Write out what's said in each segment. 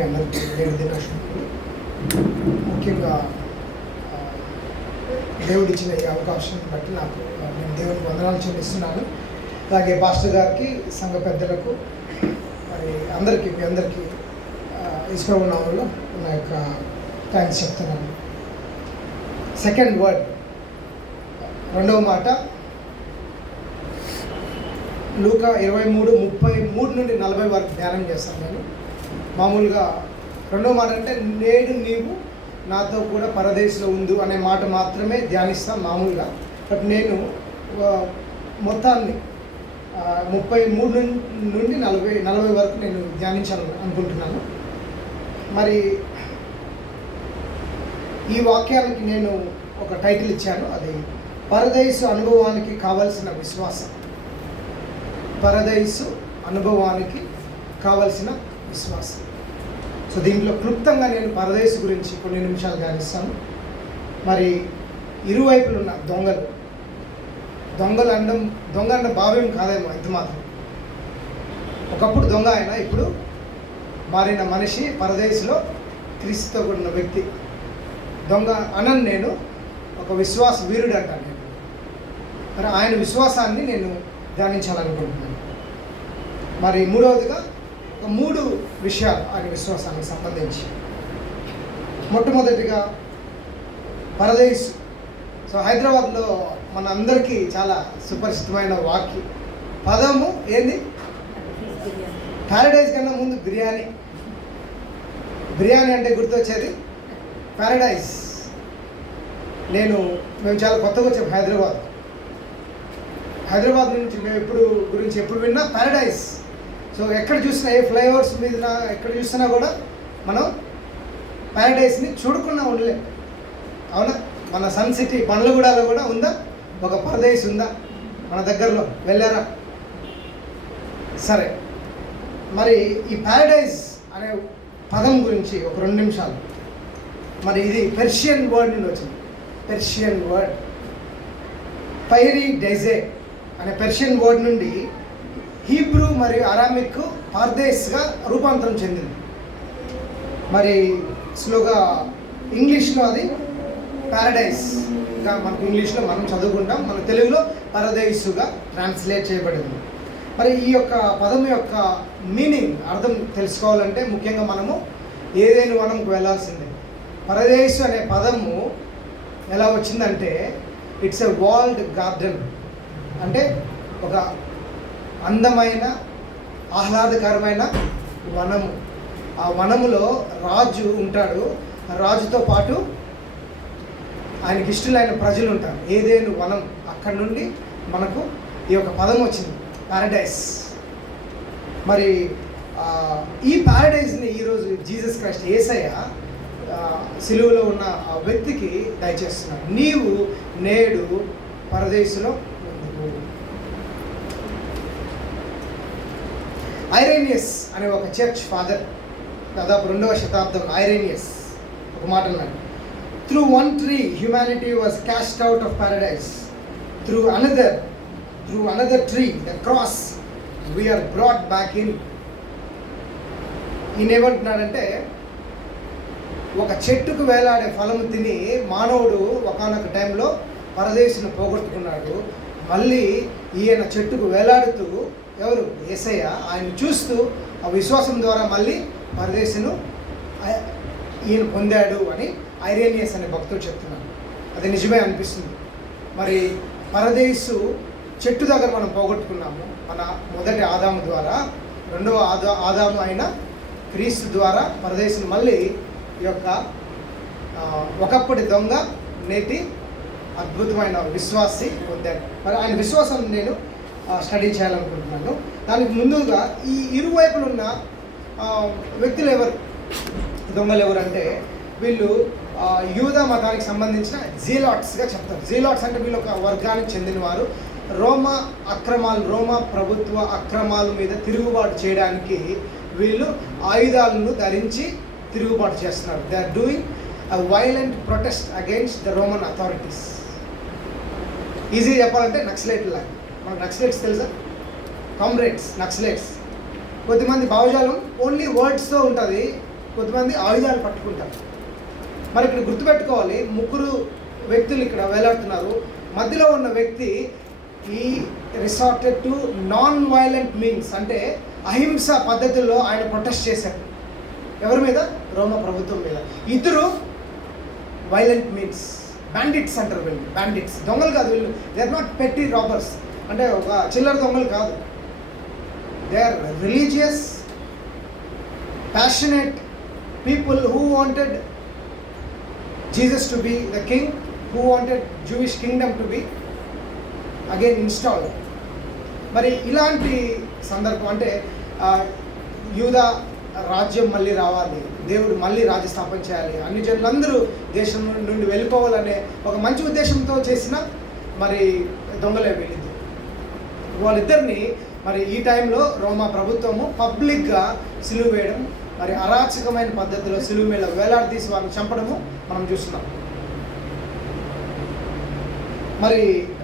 అందరికీ దేవుడి దినాశుభములు. ముఖ్యంగా దేవుడిచ్చిన ఈ అవకాశం బట్టి నేను దేవునికి వందనాలు చెల్లిస్తున్నాను. అలాగే పాస్టర్ గారికి, సంఘ పెద్దలకు, మరి మీ అందరికీ ఈశ్వర నామంలో నా యొక్క థ్యాంక్స్ చెప్తున్నాను. సెకండ్ వర్డ్, రెండవ మాట, లూకా 23:33 నుండి 40 వరకు ధ్యానం చేస్తాను. నేను మామూలుగా రెండవ మాట అంటే నేడు నీవు నాతో కూడా పరదేశంలో ఉండు అనే మాట మాత్రమే ధ్యానిస్తాను మామూలుగా. బట్ నేను మొత్తాన్ని 33 నుండి 40 వరకు నేను ధ్యానించాలని అనుకుంటున్నాను. మరి ఈ వాక్యానికి నేను ఒక టైటిల్ ఇచ్చాను, అది పరదేశు అనుభవానికి కావలసిన విశ్వాసం. పరదేశు అనుభవానికి కావలసిన విశ్వాసం. సో దీంట్లో క్లుప్తంగా నేను పరదేశు గురించి కొన్ని నిమిషాలు ధ్యానిస్తాను. మరి ఇరువైపులు ఉన్న దొంగ అన్న భావ్యం కాదేమో ఇంత మాత్రం. ఒకప్పుడు దొంగ ఆయన, ఇప్పుడు మారిన మనిషి, పరదేశంలో క్రీస్తుతో కూడిన వ్యక్తి. దొంగ అనను, నేను ఒక విశ్వాస వీరుడు అంటాను నేను. మరి ఆయన విశ్వాసాన్ని నేను ధ్యానించాలనుకుంటున్నాను. మరి మూడవదిగా ఒక 3 విషయాలు ఆయన విశ్వాసానికి సంబంధించి. మొట్టమొదటిగా పరదేశ్. సో హైదరాబాద్లో మన అందరికీ చాలా సుపరిచితమైన పదము ఏంది? ప్యారడైజ్ కన్నా ముందు బిర్యానీ అంటే గుర్తొచ్చేది ప్యారడైజ్. మేము చాలా కొత్తగా వచ్చాం హైదరాబాద్ నుంచి. మేము ఎప్పుడు విన్నా ప్యారడైజ్. సో ఎక్కడ చూసినా, ఏ ఫ్లైఓవర్స్ మీద ఎక్కడ చూసినా కూడా మనం ప్యారడైజ్ని చూడకుండా ఉండలేం, అవునా? మన సన్ సిటీ బండ్లగూడలో కూడా ఉందా ఒక పరదేశ్? ఉందా మన దగ్గరలో? వెళ్ళారా? సరే, మరి ఈ ప్యారడైజ్ అనే పదం గురించి ఒక 2 నిమిషాలు. మరి ఇది పెర్షియన్ వర్డ్ నుండి వచ్చింది. పెర్షియన్ వర్డ్ పైరీ డైజే అనే పెర్షియన్ వర్డ్ నుండి హీబ్రూ మరియు అరామిక్ పార్దేశ్గా రూపాంతరం చెందింది. మరి స్లోగా ఇంగ్లీష్లో అది ప్యారడైజ్గా, మనకు ఇంగ్లీష్లో మనం చదువుకుంటాం, మన తెలుగులో పరదేశుగా ట్రాన్స్లేట్ చేయబడింది. మరి ఈ యొక్క పదం యొక్క మీనింగ్, అర్థం తెలుసుకోవాలంటే ముఖ్యంగా మనము ఏదైనా వనంకు వెళ్ళాల్సిందే. పరదేశు అనే పదము ఎలా వచ్చిందంటే, ఇట్స్ ఎ వాల్డ్ గార్డెన్, అంటే ఒక అందమైన ఆహ్లాదకరమైన వనము. ఆ వనములో రాజు ఉంటాడు, రాజుతో పాటు ఆయనకి ఇష్టలైన ప్రజలు ఉంటారు. ఏదేను వనం, అక్కడి నుండి మనకు ఈ యొక్క పదం వచ్చింది, ప్యారడైజ్. మరి ఈ ప్యారడైజ్ని ఈరోజు జీసస్ క్రైస్ట్, యేసయ్య సిలువలో ఉన్న ఆ వ్యక్తికి దయచేస్తున్నాడు. నీవు నేడు పరదేశంలో ఉండు. ఐరేనియస్ అనే ఒక చర్చ్ ఫాదర్, దాదాపు 2వ శతాబ్దం, ఐరేనియస్ ఒక మాట అన్నాడు, through one tree humanity was cast out of paradise, through another tree, the cross, we are brought back in. ఈయన ఏమంటున్నాడంటే, ఒక చెట్టుకు వేలాడే ఫలము తిని మానవుడు ఒకానొక టైంలో పరదేశును పోగొట్టుకున్నాడు. మళ్ళీ ఈయన చెట్టుకు వేలాడుతూ, ఎవరు? యేసయ్య, ఆయన చూస్తూ ఆ విశ్వాసం ద్వారా మళ్ళీ పరదేశును ఈయన పొందాడు అని ఐరేనియస్ అనే భక్తుడు చెప్తున్నాడు. అది నిజమే అనిపిస్తుంది. మరి పరదేశు చెట్టు దగ్గర మనం పోగొట్టుకున్నాము. మన మొదటి ఆదాము ద్వారా, రెండవ ఆదాము అయిన క్రీస్తు ద్వారా పరదేశును మళ్ళీ ఈ యొక్క ఒకప్పటి దొంగ నేటి అద్భుతమైన విశ్వాసి పొందాడు. మరి ఆయన విశ్వాసం నేను స్టడీ చేయాలనుకుంటున్నాను. దానికి ముందుగా ఈ ఇరువైపులు ఉన్న వ్యక్తులు ఎవరు, దొంగలు ఎవరు అంటే, వీళ్ళు యూదా మతానికి సంబంధించిన జీలాట్స్గా చెప్తారు. జీలాట్స్ అంటే వీళ్ళు ఒక వర్గానికి చెందినవారు. రోమా ప్రభుత్వ అక్రమాల మీద తిరుగుబాటు చేయడానికి వీళ్ళు ఆయుధాలను ధరించి తిరుగుబాటు చేస్తున్నారు. They are doing a violent protest against the Roman authorities. Easy చెప్పాలంటే నక్సలైట్ లాగా. మనకు నక్సలైట్స్ తెలుసా? కామ్రేడ్స్, నక్సలైట్స్. కొద్దిమంది భావజాలం ఓన్లీ వర్డ్స్తో ఉంటుంది, కొంతమంది ఆయుధాలు పట్టుకుంటారు. మరి ఇక్కడ గుర్తుపెట్టుకోవాలి, 3 వ్యక్తులు ఇక్కడ వేలాడుతున్నారు. మధ్యలో ఉన్న వ్యక్తి ఈ resorted to non violent means, అంటే అహింస పద్ధతుల్లో ఆయన ప్రొటెస్ట్ చేశారు. ఎవరి మీద? రోమా ప్రభుత్వం మీద. ఇద్దరు వైలెంట్ మీన్స్, బ్యాండిట్స్ అంటారు వీళ్ళు. బ్యాండిట్స్ దొంగలు కాదు వీళ్ళు. They are not petty robbers, అంటే ఒక చిల్లర దొంగలు కాదు. They are religious, passionate people who wanted Jesus to be the king, who wanted Jewish kingdom to be again installed. మరి ఇలాంటి సందర్భం, అంటే యూదా రాజ్యం మళ్ళీ రావాలి, దేవుడు మళ్ళీ రాజ్యస్థాపన చేయాలి, అన్ని జనులందరూ దేశం నుండి వెళ్ళిపోవాలనే ఒక మంచి ఉద్దేశంతో చేసిన మరి దొంగలే వీళ్ళిద్దరు. వాళ్ళిద్దరిని మరి ఈ టైంలో రోమా ప్రభుత్వము పబ్లిక్గా సిలువ వేయడం, మరి అరాచకమైన పద్ధతిలో సిలువ మీద వేలాడదీసి వారిని చంపడము మనం చూస్తున్నాం. మరి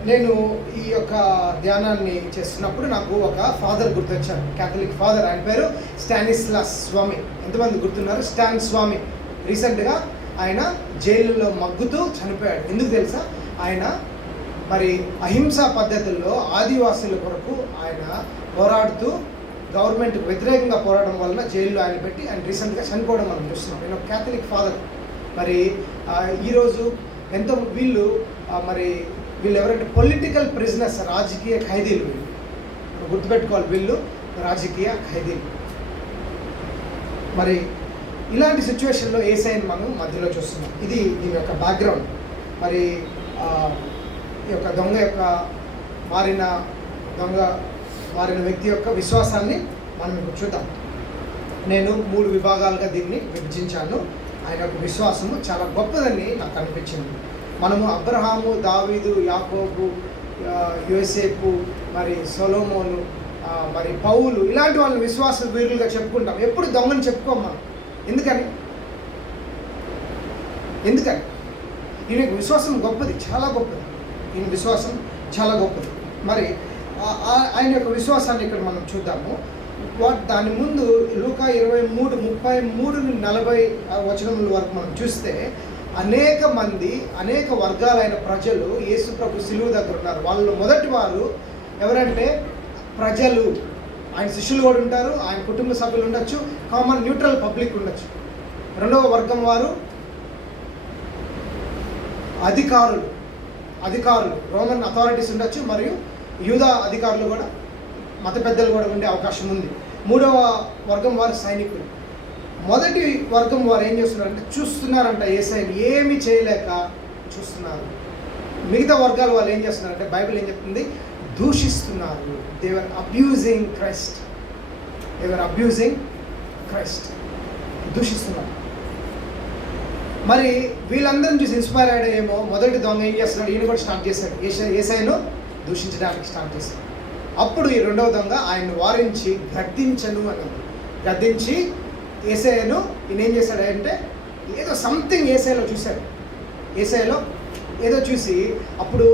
నేను ఈ యొక్క ధ్యానాన్ని చేస్తున్నప్పుడు నాకు ఒక ఫాదర్ గుర్తొచ్చారు, క్యాథలిక్ ఫాదర్. ఆయన పేరు స్టానిస్లాస్ స్వామి. ఎంతమంది గుర్తున్నారు? స్టాన్ స్వామి. రీసెంట్గా ఆయన జైలులో మగ్గుతూ చనిపోయాడు. ఎందుకు తెలుసా? ఆయన మరి అహింసా పద్ధతుల్లో ఆదివాసుల కొరకు ఆయన పోరాడుతూ గవర్నమెంట్కి వ్యతిరేకంగా పోరాడడం వలన జైల్లో ఆయన పెట్టి ఆయన రీసెంట్గా చనిపోవడం మనం చూస్తున్నాం. నేను ఒక క్యాథలిక్ ఫాదర్. మరి ఈరోజు ఎంతో వీళ్ళు ఎవరంటే పొలిటికల్ ప్రిజనర్స్, రాజకీయ ఖైదీలు. వీళ్ళు గుర్తుపెట్టుకోవాలి, వీళ్ళు రాజకీయ ఖైదీలు. మరి ఇలాంటి సిచ్యువేషన్లో యేసయ్యను మనం మధ్యలో చూస్తున్నాం. ఇది దీని యొక్క బ్యాక్గ్రౌండ్. మరి ఈ యొక్క దొంగ యొక్క మారిన వ్యక్తి యొక్క విశ్వాసాన్ని మనం ఇప్పుడు చూద్దాం. నేను 3 విభాగాలుగా దీన్ని విభజించాను. ఆయన యొక్క విశ్వాసము చాలా గొప్పదని నాకు అనిపించింది. మనము అబ్రహాము, దావీదు, యాకోబు, యోసేపు, మరి సొలొమోను, మరి పౌలు, ఇలాంటి వాళ్ళని విశ్వాస వీరులుగా చెప్పుకుంటాం. ఎప్పుడు దొంగని చెప్పుకోం మనం. ఎందుకని ఈయన విశ్వాసం గొప్పది, చాలా గొప్పది. ఈయన విశ్వాసం చాలా గొప్పది. మరి ఆయన యొక్క విశ్వాసాన్ని ఇక్కడ మనం చూద్దాము. దాని ముందు లూకా 23:33-40 వచనముల వరకు మనం చూస్తే అనేక వర్గాలైన ప్రజలు యేసు ప్రభు సిలువ దగ్గర ఉన్నారు. వాళ్ళు మొదటి వారు ఎవరంటే ప్రజలు. ఆయన శిష్యులు కూడా ఉంటారు, ఆయన కుటుంబ సభ్యులు ఉండొచ్చు, కామన్ న్యూట్రల్ పబ్లిక్ ఉండొచ్చు. రెండవ వర్గం వారు అధికారులు, రోమన్ అథారిటీస్ ఉండొచ్చు, మరియు యూదా అధికారులు కూడా, మత పెద్దలు కూడా ఉండే అవకాశం ఉంది. మూడవ వర్గం వారు సైనికులు. మొదటి వర్గం వారు ఏం చేస్తున్నారంటే చూస్తున్నారంట, యేసయ్యని ఏమీ చేయలేక చూస్తున్నారు. మిగతా వర్గాల వాళ్ళు ఏం చేస్తున్నారంటే బైబిల్ ఏం చెప్తుంది? దూషిస్తున్నారు. They were abusing Christ. దూషిస్తున్నారు. మరి వీళ్ళందరిని చూసి ఇన్స్పైర్ అయ్యాడేమో మొదటి దొంగ ఏం చేస్తున్నాడు? ఈయన కూడా స్టార్ట్ చేశాడు, యేసయ్యను దూషించడానికి స్టార్ట్ చేశాడు. అప్పుడు ఈ రెండవ దొంగ ఆయన్ని వారించి గద్దించను అన్నది. గద్దించి యేసయ్యను ఈయన ఏం చేశాడంటే ఏదో సంథింగ్ యేసయ్యలో చూశాడు. యేసయ్యలో ఏదో చూసి అప్పుడు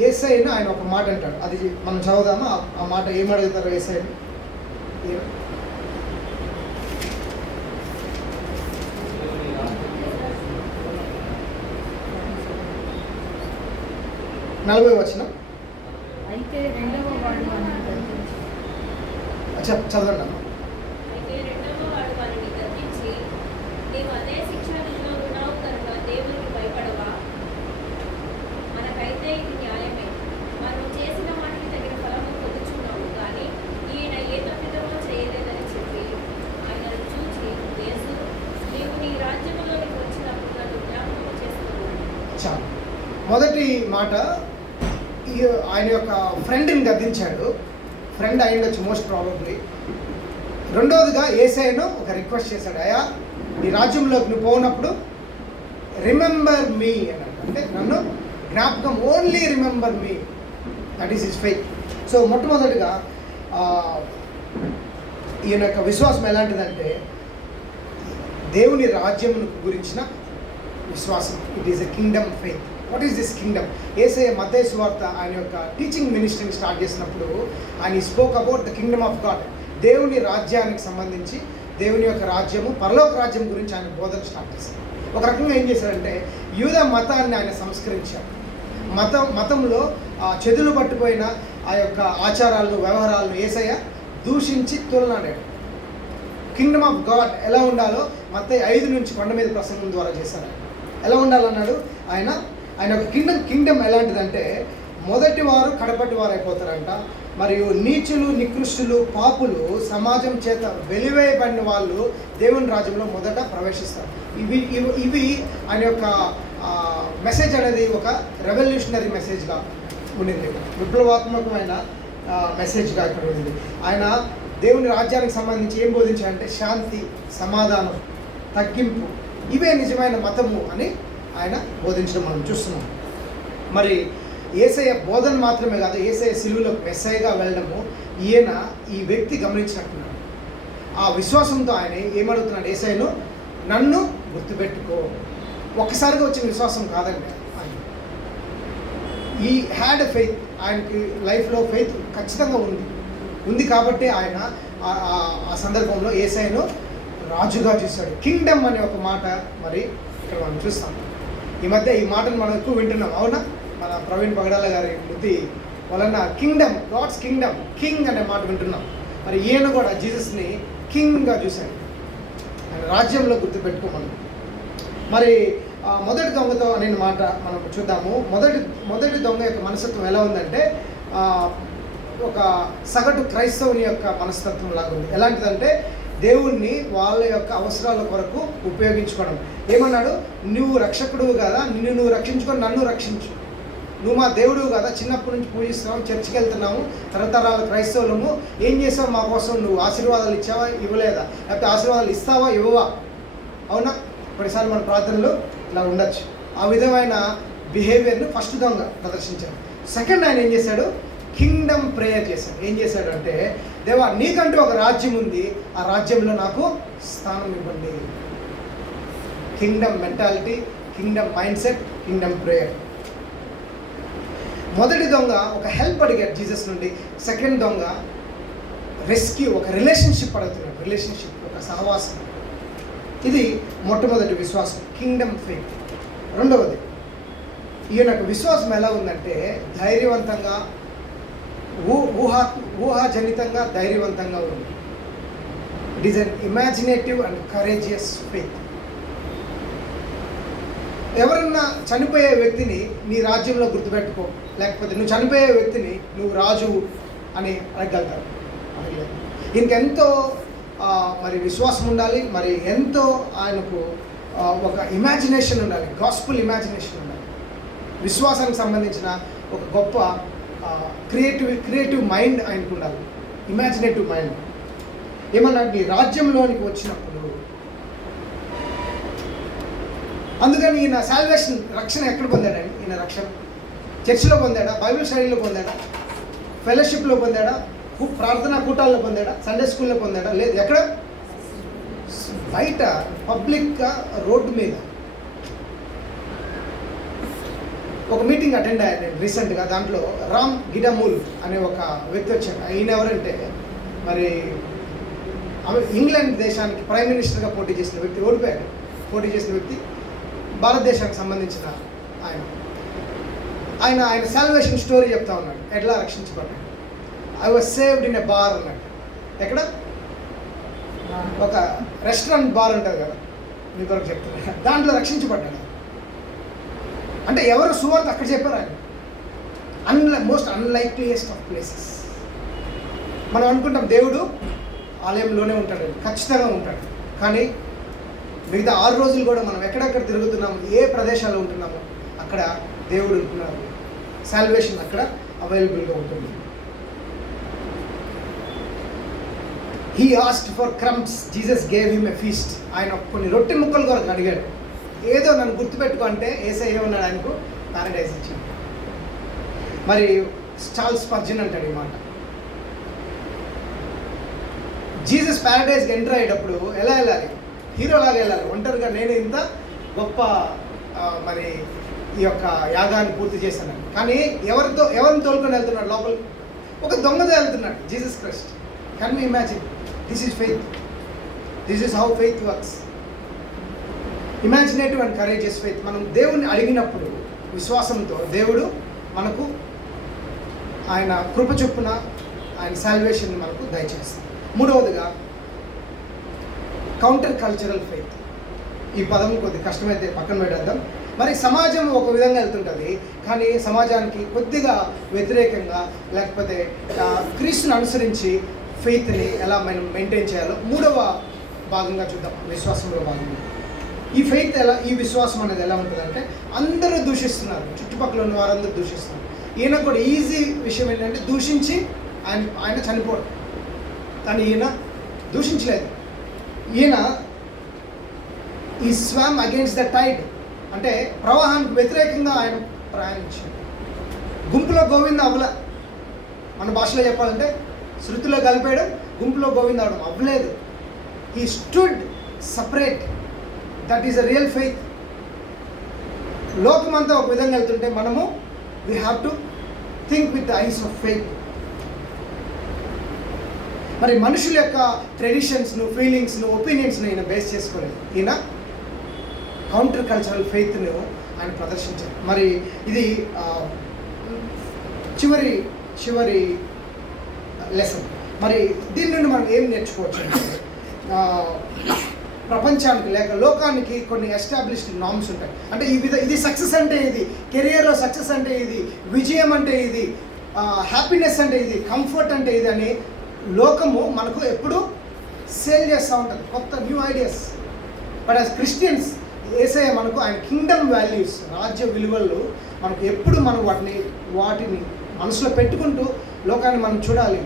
యేసయ్యను ఆయన ఒక మాట అంటాడు. అది మనం చదువుదామా? ఆ మాట ఏమడుగుతారు యేసయ్యను? 40వ వచనం. అయితే రెండవ వాడు చదవండి అమ్మ. అయితే రెండవ వాడు వారిని గద్దించి, నీవు అదే శిక్షలో ఉన్నావు కనుక దేవునికి భయపడవా? మనకైతే ఇది న్యాయమే. మనం చేసిన వాటికి తగిన ఫలము పొందుచున్నాము. కానీ ఈయన ఏ తప్పిదమో చేయలేదని చెప్పి ఆయనను చూచి, యేసు, నీవు నీ రాజ్యములోనికి వచ్చినప్పుడు నన్ను జ్ఞాపకం చేసుకున్నాను. చాలు. మొదటి మాట ఆయన యొక్క ఫ్రెండ్ని గద్దించాడు. ఫ్రెండ్ అయ్యిండొచ్చు మోస్ట్ ప్రాబబ్లీ. రెండవదిగా యేసయ్యను ఒక రిక్వెస్ట్ చేశాడు, అయ్యా నీ రాజ్యంలోకి నువ్వు పోయినప్పుడు రిమెంబర్ మీ అన్నాడు. అంటే నన్ను జ్ఞాపకం, only remember me. That is his faith. So మొట్టమొదటిగా ఈయన యొక్క విశ్వాసం ఎలాంటిదంటే దేవుని రాజ్యం గురించిన విశ్వాసం. It is a kingdom faith. What is this kingdom? Yesayya Mattayi సువార్త ఆయన యొక్క టీచింగ్ మినిస్ట్రీని స్టార్ట్ చేసినప్పుడు ఆయన spoke about the kingdom of God. దేవుని రాజ్యానికి సంబంధించి దేవుని యొక్క రాజ్యము, పరలోక రాజ్యం గురించి ఆయన బోధన స్టార్ట్ చేశారు. ఒక రకంగా ఏం చేశారంటే యూద మతాన్ని ఆయన సంస్కరించారు. మతంలో చెదులు పట్టిపోయిన ఆ యొక్క ఆచారాలను, వ్యవహారాలను యేసయ్య దూషించి తోలనాడాడు. కింగ్డమ్ ఆఫ్ గాడ్ ఎలా ఉండాలో మత్తయి 5 నుంచి కొండ మీద ప్రసంగం ద్వారా చేశారు. ఎలా ఉండాలన్నాడు ఆయన ఒక కింగ్డమ్ ఎలాంటిదంటే మొదటి వారు కడపటి వారు అయిపోతారంట. మరియు నీచులు, నికృష్టులు, పాపులు, సమాజం చేత వెలివేయబడిన వాళ్ళు దేవుని రాజ్యంలో మొదట ప్రవేశిస్తారు. ఇవి ఆయన యొక్క మెసేజ్ అనేది ఒక రెవల్యూషనరీ మెసేజ్గా ఉండింది, విప్లవాత్మకమైన మెసేజ్గా ఇక్కడ ఉండింది. ఆయన దేవుని రాజ్యానికి సంబంధించి ఏం బోధించారంటే శాంతి, సమాధానం, తగ్గింపు, ఇవే నిజమైన మతము అని ఆయన బోధించడం మనం చూస్తున్నాం. మరి యేసయ్య బోధన మాత్రమే కాదు, యేసయ్య సిలువలో మెస్సయ్యగా వెళ్ళడము ఈ వ్యక్తి గమనించినట్టున్నాడు. ఆ విశ్వాసంతో ఆయన ఏమడుగుతున్నాడు యేసయ్యను, నన్ను గుర్తుపెట్టుకో. ఒక్కసారిగా వచ్చిన విశ్వాసం కాదండి. ఈ హ్యాడ్ ఎ ఫెయిత్, ఆయనకి లైఫ్లో ఫెయిత్ ఖచ్చితంగా ఉంది కాబట్టి ఆయన ఆ సందర్భంలో యేసయ్యను రాజుగా చూశాడు. కింగ్డమ్ అనే ఒక మాట మరి ఇక్కడ మనం చూస్తాం. ఈ మధ్య ఈ మాటను మనం ఎక్కువ వింటున్నాం, అవునా? మన ప్రవీణ్ పగడాల గారి మృతి వలన కింగ్డమ్, గాడ్స్ కింగ్డమ్, కింగ్ అనే మాట వింటున్నాం. మరి ఈయన కూడా జీసస్ని కింగ్గా చూశాడు. ఆయన రాజ్యంలో గుర్తుపెట్టుకోమని. మరి మొదటి దొంగతో అనే మాట మనం చూద్దాము. మొదటి దొంగ యొక్క మనస్తత్వం ఎలా ఉందంటే ఒక సగటు క్రైస్తవుని యొక్క మనస్తత్వం లాగా ఉంది. ఎలాంటిదంటే దేవుణ్ణి వాళ్ళ యొక్క అవసరాల కొరకు ఉపయోగించుకోవడం. ఏమన్నాడు, నువ్వు రక్షకుడు కదా, నిన్ను నువ్వు రక్షించుకొని నన్ను రక్షించు. నువ్వు మా దేవుడు కదా, చిన్నప్పటి నుంచి పూజిస్తున్నావు, చర్చికి వెళ్తున్నాము, తరతరాల క్రైస్తవులము, ఏం చేసావు మా కోసం? నువ్వు ఆశీర్వాదాలు ఇచ్చావా, ఇవ్వలేదా? లేకపోతే ఆశీర్వాదాలు ఇస్తావా, ఇవ్వవా? అవునా? కొన్నిసార్లు మన ప్రార్థనలు ఇలా ఉండొచ్చు. ఆ విధమైన బిహేవియర్ని ఫస్ట్ దొంగ ప్రదర్శించాడు. సెకండ్ ఆయన ఏం చేశాడు, కింగ్డమ్ ప్రేయర్ చేశాడు. ఏం చేశాడు అంటే, దేవా నీకంటూ ఒక రాజ్యం ఉంది, ఆ రాజ్యంలో నాకు స్థానం ఇవ్వండి. Kingdom mentality, Kingdom mind set, Kingdom prayer. మొదటి దొంగ ఒక హెల్ప్ అడిగాడు జీసస్ నుండి. సెకండ్ దొంగ రెస్క్యూ, ఒక రిలేషన్షిప్ అడుగుతున్నాడు. రిలేషన్షిప్, ఒక సహవాసం. ఇది మొట్టమొదటి విశ్వాసం, కింగ్డమ్ ఫెయిత్. రెండవది, ఈయనకు విశ్వాసం ఎలా ఉందంటే ధైర్యవంతంగా, ఊహాజనితంగా ధైర్యవంతంగా ఉంది. It is an imaginative and courageous faith. ఎవరన్నా చనిపోయే వ్యక్తిని నీ రాజ్యంలో గుర్తుపెట్టుకో, లేకపోతే నువ్వు చనిపోయే వ్యక్తిని నువ్వు రాజు అని అడగలుగుతారు. ఇంకెంతో మరి విశ్వాసం ఉండాలి, మరి ఎంతో ఆయనకు ఒక ఇమాజినేషన్ ఉండాలి, గాస్పుల్ ఇమాజినేషన్ ఉండాలి. విశ్వాసానికి సంబంధించిన ఒక గొప్ప క్రియేటివ్ మైండ్ ఆయనకు ఉండాలి, ఇమాజినేటివ్ మైండ్. ఏమన్నా నీ రాజ్యంలోనికి వచ్చినప్పుడు, అందుకని ఈయన సాల్వేషన్, రక్షణ ఎక్కడ పొందాడండి? ఈయన రక్షణ చర్చిలో పొందాడా, బైబిల్ స్టడీలో పొందాడా, ఫెలోషిప్లో పొందాడా, ప్రార్థనా కూటాల్లో పొందాడా, సండే స్కూల్లో పొందాడా? లేదు. ఎక్కడ? బయట పబ్లిక్గా, రోడ్డు మీద. ఒక మీటింగ్ అటెండ్ అయ్యాను నేను రీసెంట్గా. దాంట్లో రామ్ గిడమూల్ అనే ఒక వ్యక్తి వచ్చాడు. ఈయన ఎవరంటే మరి ఇంగ్లాండ్ దేశానికి ప్రైమ్ మినిస్టర్గా పోటీ చేసిన వ్యక్తి, ఓడిపోయాడు. పోటీ చేసిన వ్యక్తి భారతదేశానికి సంబంధించిన ఆయన సాల్వేషన్ స్టోరీ చెప్తా ఉన్నాడు. ఎట్లా రక్షించబడ్డాడు. I was saved in a bar అన్నాడు. ఎక్కడ? ఒక రెస్టారెంట్ బార్ ఉంటుంది కదా, మీ కొరకు చెప్తున్నా, దాంట్లో రక్షించబడ్డాడు. అంటే ఎవరు సువార్త అక్కడ చెప్పారు ఆయన. Most unlikeliest of places. మనం అనుకుంటాం దేవుడు ఆలయంలోనే ఉంటాడు, ఖచ్చితంగా ఉంటాడు. కానీ మిగతా 6 రోజులు కూడా మనం ఎక్కడెక్కడ తిరుగుతున్నాము, ఏ ప్రదేశాల్లో ఉంటున్నామో అక్కడ దేవుడు ఉంటున్నారు. సాల్వేషన్ అక్కడ అవైలబుల్గా ఉంటుంది. He asked for crumbs, Jesus gave him a feast. ఆయన కొన్ని రొట్టె ముక్కలు కొరకు అడిగాడు. ఏదో నన్ను గుర్తుపెట్టుకో అంటే యేసయ్య ఉన్నాడు, ఆయనకు ప్యారడైజ్ ఇచ్చింది. మరి చార్ల్స్ స్పర్జన్ అంటాడు ఈ మాట. జీసస్ ప్యారడైజ్కి ఎంటర్ అయ్యేటప్పుడు ఎలా వెళ్ళాలి? హీరోలాగా వెళ్ళాలి. ఒంటరిగా నేను ఇంత గొప్ప మరి ఈ యొక్క యాగాన్ని పూర్తి చేశాను. కానీ ఎవరిని తోలుకొని వెళ్తున్నాడు లోపల? ఒక దొంగతో వెళ్తున్నాడు Jesus Christ. Can you imagine? This is faith. This is how faith works. Imaginative and courageous faith. మనం దేవుణ్ణి అడిగినప్పుడు విశ్వాసంతో దేవుడు మనకు ఆయన కృప చొప్పున ఆయన సాల్వేషన్ మనకు దయచేస్తాడు. మూడవదిగా కౌంటర్ కల్చరల్ ఫెయిత్. ఈ పదం కొద్ది కష్టమైతే పక్కన పెట్టేద్దాం. మరి సమాజం ఒక విధంగా వెళ్తుంటుంది, కానీ సమాజానికి కొద్దిగా వ్యతిరేకంగా లేకపోతే క్రీస్తుని అనుసరించి ఫెయిత్ని ఎలా మనం మెయింటైన్ చేయాలో మూడవ భాగంగా చూద్దాం. విశ్వాసంలో భాగంగా ఈ ఫెయిత్ ఎలా, ఈ విశ్వాసం అనేది ఎలా ఉంటుందంటే అందరూ దూషిస్తున్నారు, చుట్టుపక్కల ఉన్న వారందరూ దూషిస్తున్నారు. ఈయన కూడా ఈజీ విషయం ఏంటంటే దూషించి ఆయన చనిపోవడం, కానీ ఈయన దూషించలేదు. ఈయన ఈ స్వామ్ అగేన్స్ట్ ద టైడ్, అంటే ప్రవాహానికి వ్యతిరేకంగా ఆయన ప్రయాణించాడు. గుంపులో గోవింద అవ్వల, మన భాషలో చెప్పాలంటే శృతిలో కలిపేయడం, గుంపులో గోవింద అవడం అవ్వలేదు. He stood separate. That is a real faith. లోకమంతా ఒక విధంగా వెళ్తుంటే మనము we have to think with the eyes of faith. మరి మనుషుల యొక్క ట్రెడిషన్స్ను, ఫీలింగ్స్ను, ఒపీనియన్స్ను ఈయన బేస్ చేసుకోలేదు. ఈయన కౌంటర్ కల్చరల్ ఫెయిత్ను ఆయన ప్రదర్శించారు. మరి ఇది చివరి లెసన్. మరి దీని నుండి మనం ఏం నేర్చుకోవచ్చు అంటే ప్రపంచానికి లేక లోకానికి కొన్ని ఎస్టాబ్లిష్డ్ నార్మ్స్ ఉంటాయి. అంటే ఇది సక్సెస్ అంటే ఇది, కెరియర్లో సక్సెస్ అంటే ఇది, విజయం అంటే ఇది, హ్యాపీనెస్ అంటే ఇది, కంఫర్ట్ అంటే ఇది అని లోకము మనకు ఎప్పుడు సేల్ చేస్తూ ఉంటుంది కొత్త new ideas. But as Christians Yesayya మనకు ఆయన కింగ్డమ్ వాల్యూస్, రాజ్య విలువలు మనకు ఎప్పుడు మనం వాటిని మనసులో పెట్టుకుంటూ లోకాన్ని మనం చూడాలి.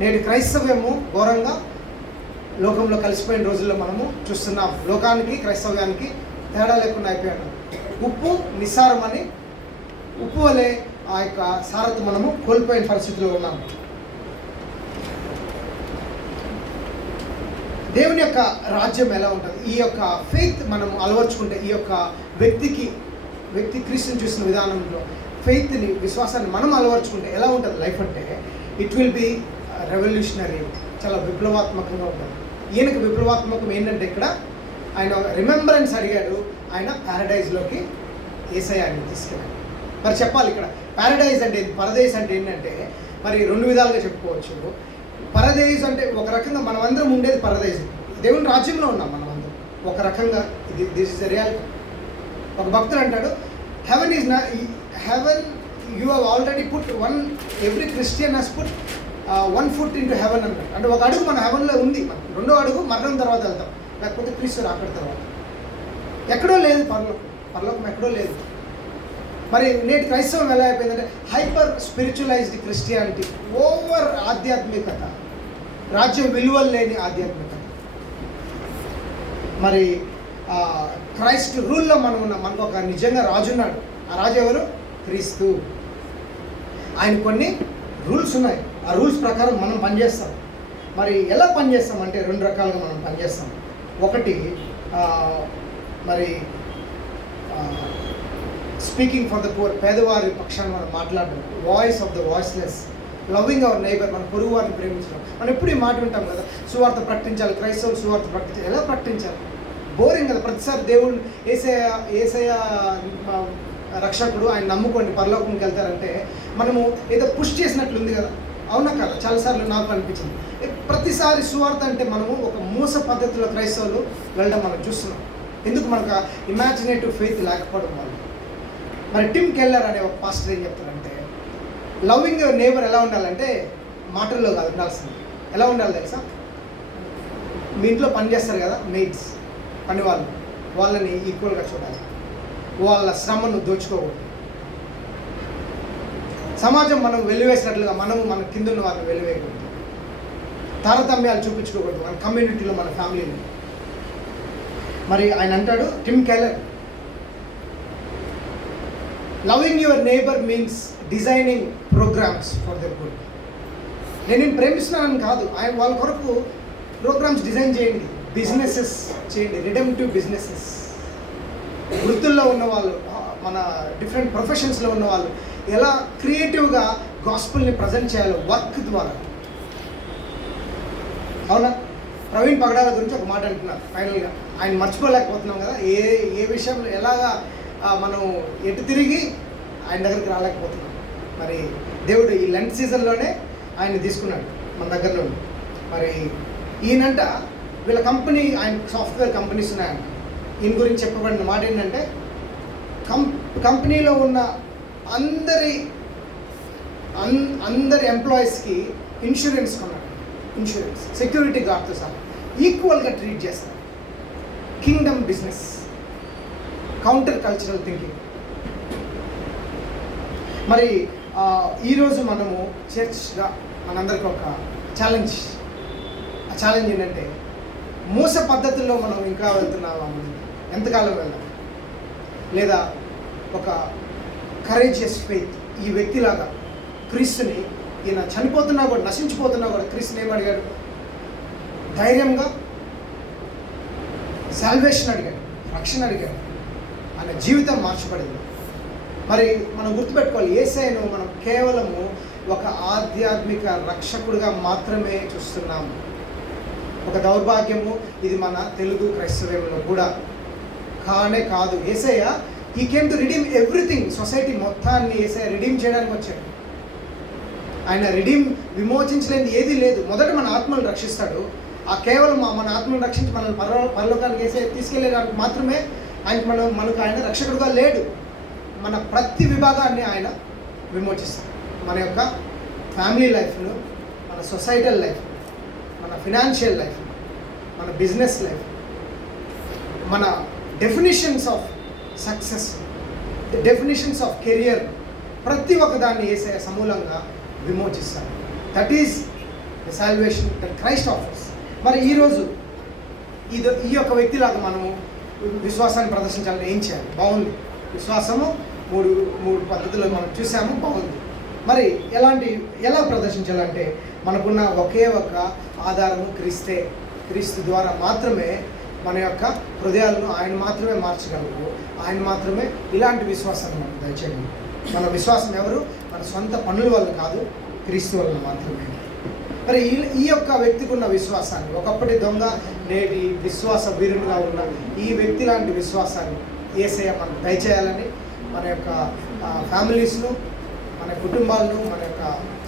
నేటి క్రైస్తవ్యము ఘోరంగా లోకంలో కలిసిపోయిన రోజుల్లో మనము చూస్తున్నాం. లోకానికి క్రైస్తవ్యానికి తేడా లేకుండా అయిపోయాడు. ఉప్పు నిస్సారం అని ఉప్పు వలె ఆ యొక్క సారత మనము కోల్పోయిన పరిస్థితిలో ఉన్నాము. దేవుని యొక్క రాజ్యం ఎలా ఉంటుంది, ఈ యొక్క ఫెయిత్ మనం అలవర్చుకుంటే, ఈ యొక్క వ్యక్తి క్రీస్తుని చూసిన విధానంలో ఫెయిత్ని, విశ్వాసాన్ని మనం అలవర్చుకుంటే ఎలా ఉంటుంది లైఫ్ అంటే ఇట్ విల్ బి రెవల్యూషనరీ, చాలా విప్లవాత్మకంగా ఉంటుంది. ఈయనకు విప్లవాత్మకం ఏంటంటే ఇక్కడ ఆయన రిమెంబరెన్స్ అడిగాడు, ఆయన ప్యారడైజ్లోకి యేసయ్య ఆయన తీసుకెళ్ళాడు. మరి చెప్పాలి ఇక్కడ ప్యారడైజ్ అంటే పరదేశ్ అంటే ఏంటంటే మరి రెండు విధాలుగా చెప్పుకోవచ్చు. పరదేశ్ అంటే ఒక రకంగా మనమందరం ఉండేది పరదేశ్, దేవుని రాజ్యంలో ఉన్నాం మనమందరం ఒక రకంగా. This is the reality. ఒక భక్తుడు అంటాడు, హెవెన్ ఈజ్ నా heaven you have already put one, every Christian he's put 1 foot into heaven అన్నాడు. అంటే ఒక అడుగు మన హెవెన్లో ఉంది, రెండో అడుగు మరణం తర్వాత వెళ్తాం, లేకపోతే క్రీస్తు రాకడ తర్వాత. ఎక్కడో లేదు పరలోకం ఎక్కడో లేదు. మరి నేటి క్రైస్తవం ఎలా అయిపోయిందంటే హైపర్ స్పిరిచువలైజ్డ్ క్రిస్టియానిటీ, ఓవర్ ఆధ్యాత్మికత, రాజ్యం విలువలు లేని ఆధ్యాత్మికత. మరి క్రైస్ట్ రూల్లో మనం ఉన్నాం. మనకు ఒక నిజంగా రాజు ఉన్నాడు. ఆ రాజు ఎవరు? క్రీస్తు. ఆయన కొన్ని రూల్స్ ఉన్నాయి, ఆ రూల్స్ ప్రకారం మనం పనిచేస్తాం. మరి ఎలా పనిచేస్తామంటే రెండు రకాలుగా మనం పనిచేస్తాం. ఒకటి మరి స్పీకింగ్ ఫర్ ద పూర్, పేదవారి పక్షాన్ని మనం మాట్లాడడం, voice of the voiceless, loving hour neighbour, మన పొరుగు వారిని ప్రేమించడం. మనం ఎప్పుడు ఈ మాట వింటాం కదా, సువార్త ప్రకటించాలి, క్రైస్తవులు సువార్త ప్రకటించాలి. ఎలా ప్రకటించాలి? బోరింగ్ కదా. ప్రతిసారి దేవుడు యేసయ్య రక్షకుడు, ఆయన నమ్ముకోండి పరలోకంకి వెళ్తారంటే మనము ఏదో పుష్ చేసినట్లుంది కదా. అవునా కదా? చాలాసార్లు నాకు అనిపించింది. ప్రతిసారి సువార్త అంటే మనము ఒక మూస పద్ధతిలో క్రైస్తవులు వెళ్ళడం మనం చూస్తున్నాం. ఎందుకు? మనకు ఇమాజినేటివ్ ఫెయిత్ లేకపోవడం వల్ల. మరి టిమ్ కెల్లర్ అనే ఒక పాస్టర్ ఏం చెప్తారంటే లవింగ్ యువర్ నేబర్ ఎలా ఉండాలంటే మాటల్లో కాదు ఉండాల్సింది. ఎలా ఉండాలి తెలుసా? మీ ఇంట్లో పని చేస్తారు కదా మెయిడ్స్, పని వాళ్ళని ఈక్వల్గా చూడాలి, వాళ్ళ శ్రమను దోచుకోకూడదు. సమాజం మనం వెలివేసినట్లుగా మనము మన కింద ఉన్న వాళ్ళని వెలివేయకూడదు, తారతమ్యాలు చూపించుకోకూడదు మన కమ్యూనిటీలో, మన ఫ్యామిలీలో. మరి ఆయన అంటాడు Tim Keller, loving your neighbour means designing programmes for their good. నేను ప్రేమిస్తున్నానని కాదు, ఆయన వాళ్ళ కొరకు ప్రోగ్రామ్స్ డిజైన్ చేయండి, బిజినెసెస్ చేయండి, రిడెంప్టివ్ బిజినెసెస్. వృత్తుల్లో ఉన్నవాళ్ళు, మన డిఫరెంట్ ప్రొఫెషన్స్లో ఉన్నవాళ్ళు ఎలా క్రియేటివ్గా గాస్పుల్ని ప్రజెంట్ చేయాలో వర్క్ ద్వారా. అవునా? ప్రవీణ్ పగడాల గురించి ఒక మాట అంటున్నారు ఫైనల్గా. ఆయన మర్చిపోలేకపోతున్నాం కదా, ఏ ఏ విషయంలో ఎలాగా మనం ఎటు తిరిగి ఆయన దగ్గరికి రాలేకపోతున్నాం. మరి దేవుడు ఈ లెంట్ సీజన్లోనే ఆయన తీసుకున్నాడు మన దగ్గర నుండి. మరి ఈయనంట వీళ్ళ కంపెనీ, ఆయన సాఫ్ట్వేర్ కంపెనీస్ ఉన్నాయంట. ఈయన గురించి చెప్పబడిన మాట ఏంటంటే కంపెనీలో ఉన్న అందరి ఎంప్లాయీస్కి ఇన్సూరెన్స్ కొన్నాడు. ఇన్సూరెన్స్ సెక్యూరిటీ గార్డ్తో సహా ఈక్వల్గా ట్రీట్ చేస్తారు. Kingdom business, counter cultural thinking. మరి ఈరోజు మనము చర్చ్గా మనందరికీ ఒక ఛాలెంజ్. ఆ ఛాలెంజ్ ఏంటంటే మూస పద్ధతుల్లో మనం ఇంకా వెళ్తున్నామా, ఎంతకాలం వెళ్దాం, లేదా ఒక కరేజియస్ ఫెయిత్ ఈ వ్యక్తిలాగా క్రీస్తుని, ఈయన చనిపోతున్నా కూడా, నశించిపోతున్నా కూడా క్రీస్తుని ఏమడిగాడు? ధైర్యంగా సాల్వేషన్ అడిగాడు, రక్షణ అడిగాడు. ఆయన జీవితం మార్చబడింది. మరి మనం గుర్తుపెట్టుకోవాలి, యేసయ్యను మనం కేవలము ఒక ఆధ్యాత్మిక రక్షకుడిగా మాత్రమే చూస్తున్నాము. ఒక దౌర్భాగ్యము ఇది మన తెలుగు క్రైస్తవ్యంలో కూడా కానే కాదు. యేసయ్య ఈ came to redeem everything. Society మొత్తాన్ని యేసయ్య రిడీమ్ చేయడానికి వచ్చాడు. ఆయన విమోచించలేనిది ఏదీ లేదు. మొదట మన ఆత్మను రక్షిస్తాడు. ఆ కేవలం మన ఆత్మను రక్షించి మనల్ని పరలోకానికి యేసయ్య తీసుకెళ్ళేదానికి మాత్రమే మనకు ఆయన రక్షకుడుగా లేడు. మన ప్రతి విభాగాన్ని ఆయన విమోచిస్తాడు. మన యొక్క ఫ్యామిలీ లైఫ్ను, మన సొసైటల్ లైఫ్, మన ఫినాన్షియల్ లైఫ్, మన బిజినెస్ లైఫ్, మన definitions of success, definitions of career, ప్రతి ఒక్కదాన్ని యేసయ్య సమూలంగా విమోచిస్తాడు. That is the salvation that Christ offers. మరి ఈరోజు ఈ యొక్క వ్యక్తిలాగా మనము విశ్వాసాన్ని ప్రదర్శించాలంటే ఏం చేయాలి? బాగుంది, విశ్వాసము మూడు పద్ధతులు మనం చూసాము, బాగుంది. మరి ఎలా ప్రదర్శించాలంటే మనకున్న ఒకే ఒక ఆధారము క్రీస్తే. క్రీస్తు ద్వారా మాత్రమే మన యొక్క హృదయాలను ఆయన మాత్రమే మార్చగలరు. ఆయన మాత్రమే ఇలాంటి విశ్వాసాన్ని మనకు దయచేయగలరు. మన విశ్వాసం ఎవరు? మన సొంత పనుల వల్ల కాదు, క్రీస్తు వల్ల మాత్రమే. మరి ఈ యొక్క వ్యక్తికి ఉన్న విశ్వాసాన్ని, ఒకప్పటి దొంగ నేటి విశ్వాస వీరునిగా ఉన్న ఈ వ్యక్తి లాంటి విశ్వాసాన్ని యేసయ్య మనకు దయచేయాలని, మన యొక్క ఫ్యామిలీస్ను, మన కుటుంబాలను, మన యొక్క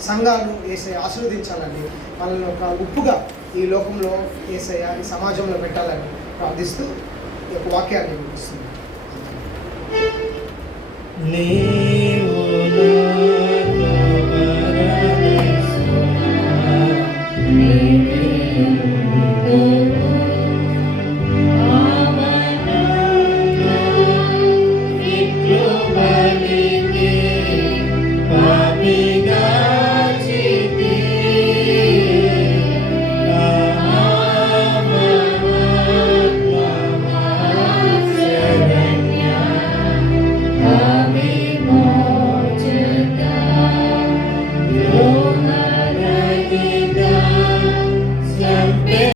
సంఘాలను యేసయ్య ఆశీర్వదించాలని, మనల్ని ఒక ఉప్పుగా ఈ లోకంలో యేసయ్య ఈ సమాజంలో పెట్టాలని ప్రార్థిస్తూ ఈ యొక్క వాక్యాన్ని ముగిస్తున్నాను.